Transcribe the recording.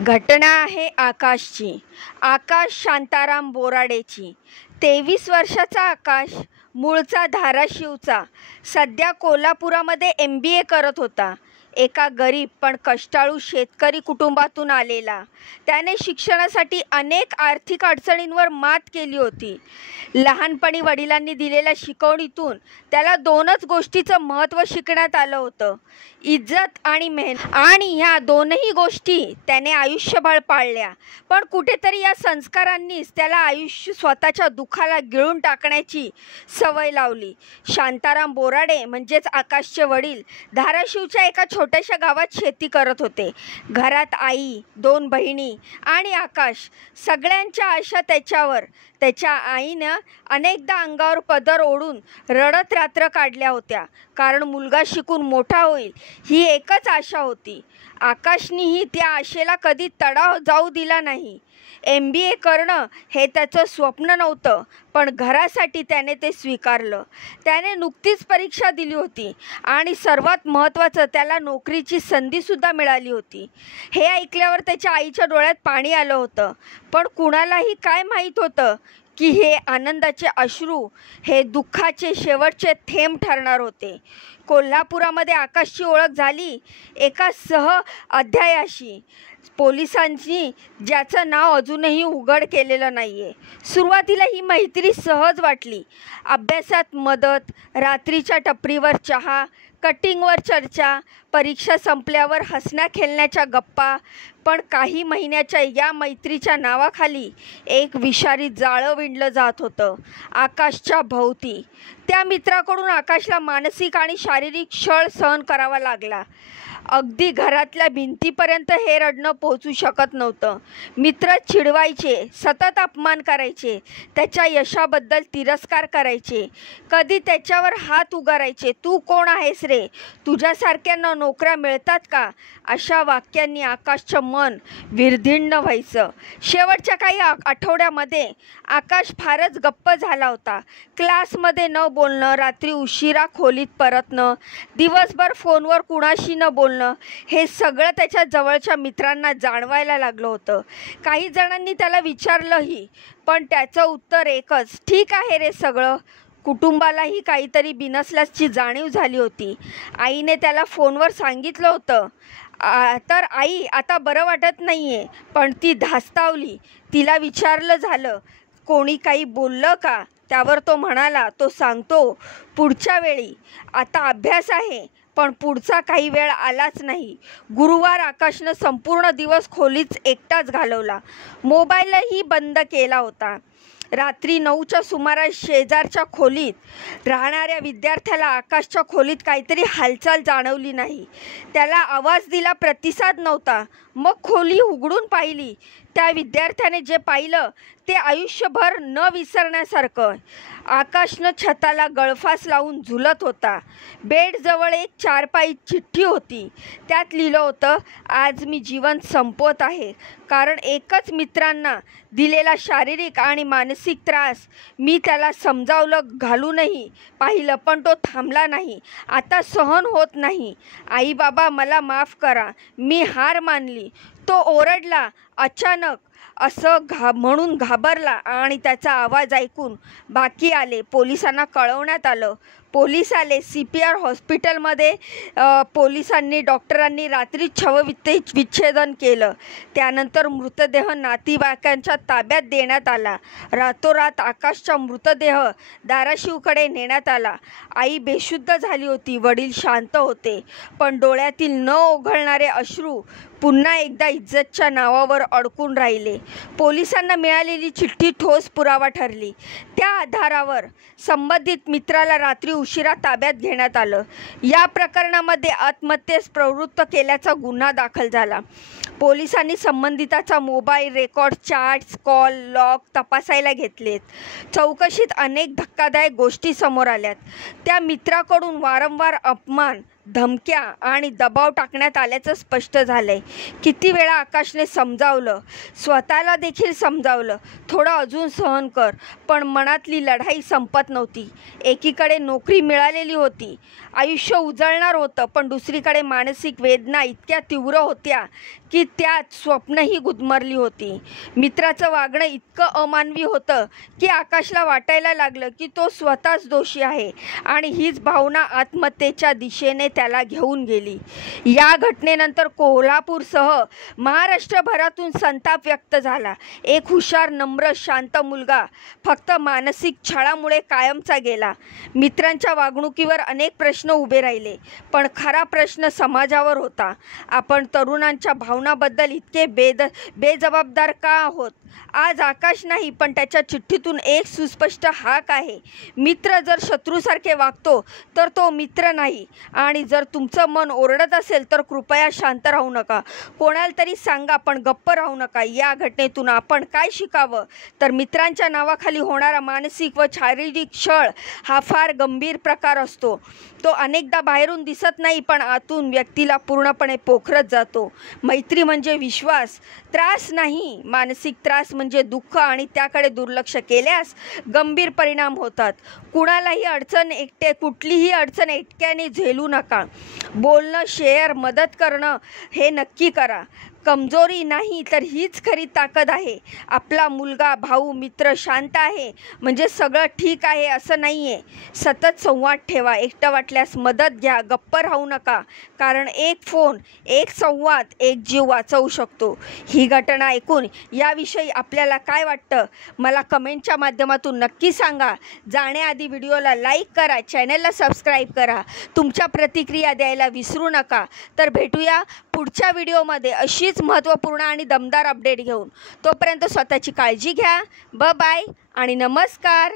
घटना आहे आकाशची. आकाश शांताराम बोराडेची. 23 वर्षाचा आकाश, मूळचा धाराशिवचा, सध्या कोल्हापुरामध्ये MBA करत होता. एका गरीब पण कष्टाळू शेतकरी कुटुंबातून आलेला. त्याने शिक्षणासाठी अनेक आर्थिक अडचणींवर मात केली होती. लहानपणी वडिलांनी दिलेल्या शिकवणीतून त्याला 2च गोष्टीचं महत्त्व शिकण्यात आलं होतं, इज्जत आणि मेहनत. आणि ह्या दोनही गोष्टी त्याने आयुष्यभर पाळल्या. पण कुठेतरी या संस्कारांनीच त्याला आयुष्य स्वतःच्या दुःखाला गिळून टाकण्याची सवय लावली. शांताराम बोराडे म्हणजेच आकाशचे वडील धाराशिवच्या एका छोट्याशा गावात शेती करत होते. घरात आई, 2 बहिणी आणि आकाश. सगळ्यांच्या आशा त्याच्यावर. त्याच्या आईनं अनेकदा अंगावर पदर ओढून रडत रात्र काढल्या होत्या, कारण मुलगा शिकून मोठा होईल ही एकच आशा होती. आकाशनीही त्या आशेला कधी तडा जाऊ दिला नाही. MBA करणं हे त्याचं स्वप्न नव्हतं, पण घरासाठी त्याने ते स्वीकारलं. त्याने नुकतीच परीक्षा दिली होती आणि सर्वात महत्त्वाचं, त्याला नोकरीची संधीसुद्धा मिळाली होती. हे ऐकल्यावर त्याच्या आईच्या डोळ्यात पाणी आलं होतं. पण कुणालाही काय माहीत होतं की हे आनंदाचे अश्रू हे दुःखाचे शेवटचे थेंब ठरणार होते. कोल्हापुरामध्ये आकाशची ओळख झाली एका अध्यायाशी, पोलिसांनी, ज्याचं नाव अजूनही उघड केलेलं नाही आहे. सुरुवातीला ही मैत्री सहज वाटली. अभ्यासात मदत, रात्रीच्या टपरीवर चहा, कटिंगवर चर्चा, परीक्षा संपल्यावर हसण्या खेळण्याच्या गप्पा. पण काही महिन्याच्या या मैत्रीच्या नावाखाली एक विषारी जाळं विणलं जात होतं आकाशच्या भोवती. त्या मित्राकडून आकाशला मानसिक आणि शारीरिक छळ सहन करावा लागला. अगदी घरातल्या भिंतीपर्यंत हे रडणं पोहोचू शकत नव्हतं. मित्र चिडवायचे, सतत अपमान करायचे, त्याच्या यशाबद्दल तिरस्कार करायचे, कधी त्याच्यावर हात उगारायचे. तू कोण आहेस रे? तुझ्यासारख्यांना नोकऱ्या मिळतात का? अशा वाक्यांनी आकाशचं मन विर्धिण्ण व्हायचं. शेवटच्या काही आठवड्यामध्ये आकाश फारच गप्प झाला होता. क्लासमध्ये न बोलणं, रात्री उशिरा खोलीत परतणं, दिवसभर फोनवर कुणाशी न बोलणं, हे सगळं त्याच्या जवळच्या मित्रांना जाणवायला लागलं होतं. काही जणांनी त्याला विचारलंही, पण त्याचं उत्तर एकच, ठीक आहे रे सगळं. कुटुंबालाही काहीतरी बिनसल्याची जाणीव झाली होती. आईने त्याला फोनवर सांगितलं होतं तर आई आता बरं वाटत नाही आहे, पण ती धास्तावली. तिला विचारलं झालं, कोणी काही बोललं का? त्यावर तो म्हणाला, तो सांगतो पुढच्या वेळी. आता अभ्यास आहे, पण पुढचा काही वेळ आलाच नाही. गुरुवार आकाशनं संपूर्ण दिवस खोलीत एकटाच घालवला. मोबाईलही बंद केला होता. रात्री 9च्या सुमारास शेजारच्या खोलीत राहणाऱ्या विद्यार्थ्याला आकाशच्या खोलीत काहीतरी हालचाल जाणवली नाही. त्याला आवाज दिला, प्रतिसाद नव्हता. मग खोली उघडून पाहिली. त्या विद्यार्थ्याने जे पाहिलं ते आयुष्यभर न विसरण्यासारखं. आकाशनं छताला गळफास लावून झुलत होता. बेडजवळ एक 4पाई चिठ्ठी होती. त्यात लिहिलं होतं, आज मी जीवन संपवत आहे, कारण एकच मित्रांना दिलेला शारीरिक आणि मानसिक त्रास मी त्याला समजावलं, घालूनही पाहिलं, पण तो थांबला नाही. आता सहन होत नाही. आई बाबा मला माफ करा, मी हार मानली. तो ओरडला. अचानक असं म्हणून घाबरला आणि त्याचा आवाज ऐकून बाकी आले. पोलिसांना कळवण्यात आलं. पोलीस आले. CPR हॉस्पिटलमध्ये पोलिसांनी, डॉक्टरांनी रात्री शवविच्छेदन केलं. त्यानंतर मृतदेह नातेवाईकांच्या ताब्यात देण्यात आला. रातोरात आकाशचा मृतदेह धाराशिवकडे नेण्यात आला. आई बेशुद्ध झाली होती. वडील शांत होते, पण डोळ्यातील न ओघळणारे अश्रू पुन्हा एकदा इज्जतच्या नावावर अडकून राहिले. पोलिसांना मिळालेली चिठ्ठी ठोस पुरावा ठरली. त्या आधारावर संबंधित मित्राला रात्री उशिरा ताब्यात घेण्यात आलं. या प्रकरणामध्ये आत्महत्येस प्रवृत्त केल्याचा गुन्हा दाखल झाला. पोलिसांनी संबंधिताचा mobile record, chats, call log तपासायला घेतलेत. चौकशीत अनेक धक्कादायक गोष्टी समोर आल्यात. त्या मित्राकडून वारंवार अपमान, धमक्या आणि दबाव टाकण्यात आल्याचं स्पष्ट झालंय. किती वेळा आकाशने समजावलं, स्वतःला देखील समजावलं, थोडं अजून सहन कर, पण मनातली लढाई संपत नव्हती. एकीकडे नोकरी मिळालेली होती, आयुष्य उजळणार होतं, पण दुसरीकडे मानसिक वेदना इतक्या तीव्र होत्या की त्यात स्वप्नही गुदमरली होती. मित्राचं वागणं इतकं अमानवी होतं की आकाशला वाटायला लागलं की तो स्वतःच दोषी आहे आणि हीच भावना आत्महत्येच्या दिशेने त्याला घेऊन गेली. या घटनेनंतर कोल्हापूरसह महाराष्ट्रभरातून संताप व्यक्त झाला. एक हुशार, नम्र, शांत मुलगा फक्त मानसिक छळामुळे कायमचा गेला. मित्रांच्या वागणुकीवर अनेक प्रश्न उभे राहिले, पण खरा प्रश्न समाजावर होता. आपण तरुणांच्या भावनांबद्दल इतके बेजबाबदार का आहोत? आज आकाश नाही, पण त्याच्या चिठ्ठीतून एक सुस्पष्ट हाक आहे. मित्र जर शत्रूसारखे वागतो तर तो मित्र नाही. आणि जर तुमचं मन ओरडत असेल तर कृपया शांत राहू नका. कोणाला तरी सांगा, पण गप्प राहू नका. या घटनेतून आपण काय शिकावं? तर मित्रांच्या नावाखाली होणारा मानसिक व शारीरिक छळ हा फार गंभीर प्रकार असतो. तो अनेकदा बाहेरून दिसत नाही, पण आतून व्यक्तीला पूर्णपणे पोखरत जातो. मैत्री म्हणजे विश्वास, त्रास नाही. मानसिक त्रास म्हणजे दुःख आणि त्याकडे दुर्लक्ष केल्यास गंभीर परिणाम होतात. कुठलीही अडचण एकट्याने झेलू नका. बोलणं, शेअर, मदत करणं हे नक्की करा. कमजोरी नाही, तर हीच खरी ताकद आहे. आपला मुलगा, भाऊ, मित्र शांत आहे म्हणजे सगळं ठीक आहे असं नाही आहे. सतत संवाद ठेवा. एकटं वाटल्यास मदत घ्या. गप्प राहू नका, कारण एक फोन, एक संवाद, एक जीव वाचवू शकतो. ही घटना ऐकून याविषयी आपल्याला काय वाटतं मला कमेंटच्या माध्यमातून नक्की सांगा. जाण्याआधी व्हिडिओला लाईक करा, चॅनलला सबस्क्राईब करा. तुमच्या प्रतिक्रिया द्यायला विसरू नका. तर भेटूया पुढच्या व्हिडिओमध्ये अशीच महत्त्वपूर्ण आणि दमदार अपडेट घेऊन. तोपर्यंत स्वतःची काळजी घ्या. बाय आणि नमस्कार.